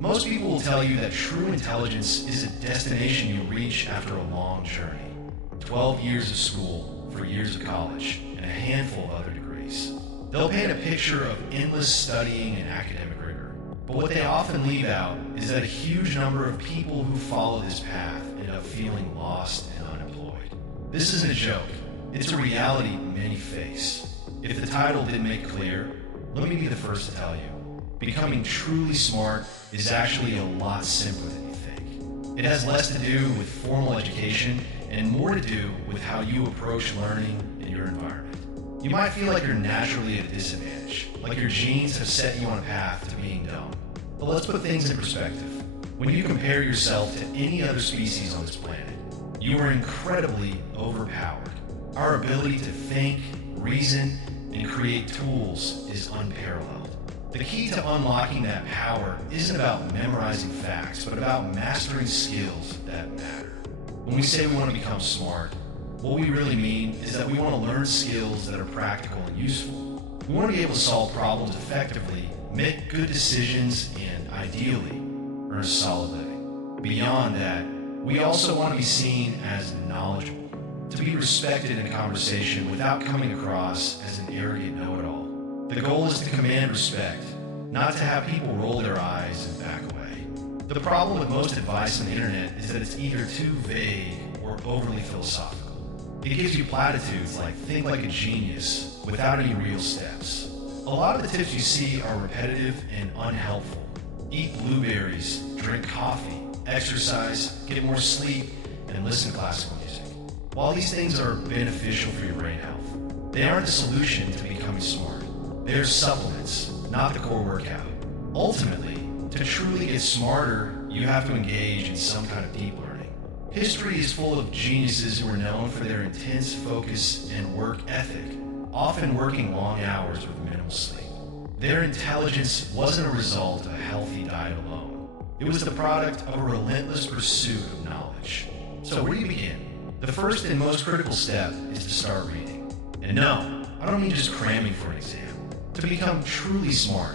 Most people will tell you that true intelligence is a destination you reach after a long journey. 12 years of school, 4 years of college, and a handful of other degrees. They'll paint a picture of endless studying and academic rigor. But what they often leave out is that a huge number of people who follow this path end up feeling lost and unemployed. This isn't a joke. It's a reality many face. If the title didn't make it clear, let me be the first to tell you. Becoming truly smart is actually a lot simpler than you think. It has less to do with formal education and more to do with how you approach learning in your environment. You might feel like you're naturally at a disadvantage, like your genes have set you on a path to being dumb. But let's put things in perspective. When you compare yourself to any other species on this planet, you are incredibly overpowered. Our ability to think, reason, and create tools is unparalleled. The key to unlocking that power isn't about memorizing facts, but about mastering skills that matter. When we say we want to become smart, what we really mean is that we want to learn skills that are practical and useful. We want to be able to solve problems effectively, make good decisions, and ideally, earn a solid living. Beyond that, we also want to be seen as knowledgeable, to be respected in a conversation without coming across as an arrogant know-it-all. The goal is to command respect, not to have people roll their eyes and back away. The problem with most advice on the internet is that it's either too vague or overly philosophical. It gives you platitudes like think like a genius without any real steps. A lot of the tips you see are repetitive and unhelpful. Eat blueberries, drink coffee, exercise, get more sleep, and listen to classical music. While these things are beneficial for your brain health, they aren't the solution to becoming smart. They're supplements, not the core workout. Ultimately, to truly get smarter, you have to engage in some kind of deep learning. History is full of geniuses who are known for their intense focus and work ethic, often working long hours with minimal sleep. Their intelligence wasn't a result of a healthy diet alone. It was the product of a relentless pursuit of knowledge. So where do you begin? The first and most critical step is to start reading. And no, I don't mean just cramming for an exam. To become truly smart,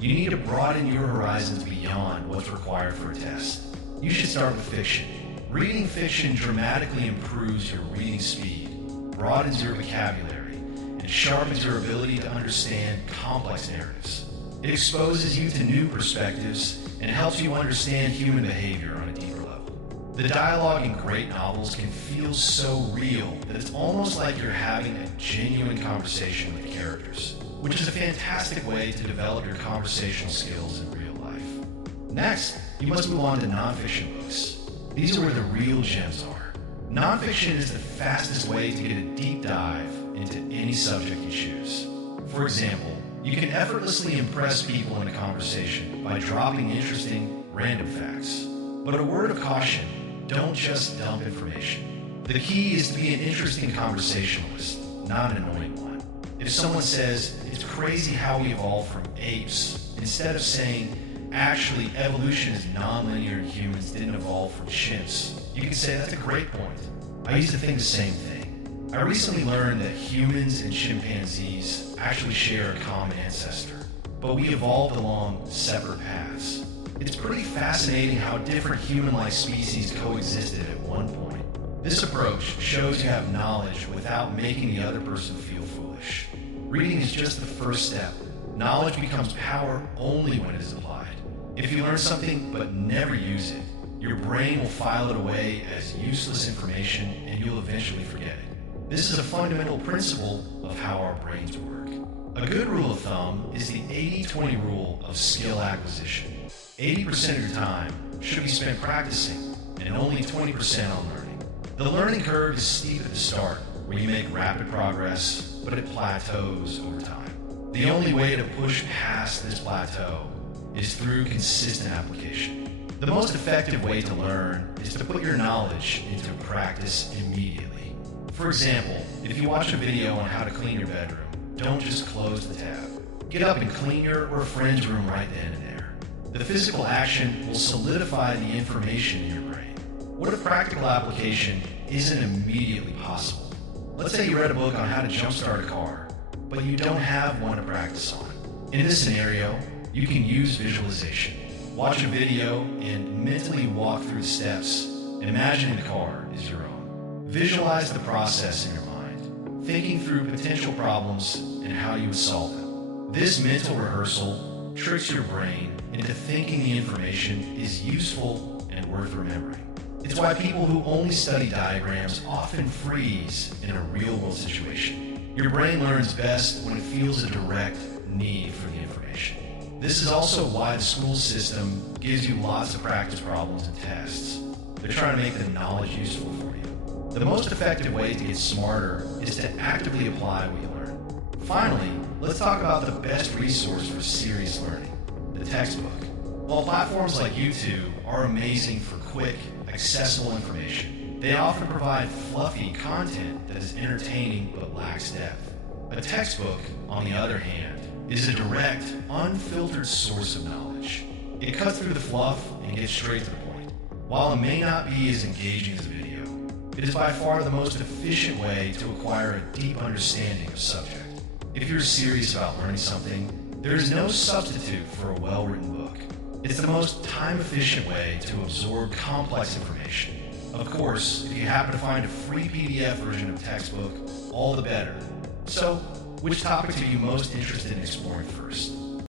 you need to broaden your horizons beyond what's required for a test. You should start with fiction. Reading fiction dramatically improves your reading speed, broadens your vocabulary, and sharpens your ability to understand complex narratives. It exposes you to new perspectives and helps you understand human behavior on a deeper level. The dialogue in great novels can feel so real that it's almost like you're having a genuine conversation with the characters, which is a fantastic way to develop your conversational skills in real life. Next, you must move on to nonfiction books. These are where the real gems are. Nonfiction is the fastest way to get a deep dive into any subject you choose. For example, you can effortlessly impress people in a conversation by dropping interesting, random facts. But a word of caution, don't just dump information. The key is to be an interesting conversationalist, not an annoying one. If someone says, it's crazy how we evolved from apes, instead of saying, actually, evolution is nonlinear and humans didn't evolve from chimps, you can say that's a great point. I used to think the same thing. I recently learned that humans and chimpanzees actually share a common ancestor, but we evolved along separate paths. It's pretty fascinating how different human-like species coexisted at one point. This approach shows you have knowledge without making the other person feel foolish. Reading is just the first step. Knowledge becomes power only when it is applied. If you learn something but never use it, your brain will file it away as useless information and you'll eventually forget it. This is a fundamental principle of how our brains work. A good rule of thumb is the 80-20 rule of skill acquisition. 80% of your time should be spent practicing and only 20% on learning. The learning curve is steep at the start, where you make rapid progress, but it plateaus over time. The only way to push past this plateau is through consistent application. The most effective way to learn is to put your knowledge into practice immediately. For example, if you watch a video on how to clean your bedroom, don't just close the tab. Get up and clean your or a friend's room right then and there. The physical action will solidify the information in your brain. What if practical application isn't immediately possible? Let's say you read a book on how to jumpstart a car, but you don't have one to practice on. In this scenario, you can use visualization. Watch a video and mentally walk through the steps and imagine the car is your own. Visualize the process in your mind, thinking through potential problems and how you would solve them. This mental rehearsal tricks your brain into thinking the information is useful and worth remembering. It's why people who only study diagrams often freeze in a real-world situation. Your brain learns best when it feels a direct need for the information. This is also why the school system gives you lots of practice problems and tests. They're trying to make the knowledge useful for you. The most effective way to get smarter is to actively apply what you learn. Finally, let's talk about the best resource for serious learning, the textbook. While platforms like YouTube are amazing for quick, accessible information, they often provide fluffy content that is entertaining but lacks depth. A textbook, on the other hand, is a direct, unfiltered source of knowledge. It cuts through the fluff and gets straight to the point. While it may not be as engaging as a video, it is by far the most efficient way to acquire a deep understanding of a subject. If you're serious about learning something, there is no substitute for a well-written book. It's the most time-efficient way to absorb complex information. Of course, if you happen to find a free PDF version of a textbook, all the better. So, which topics are you most interested in exploring first?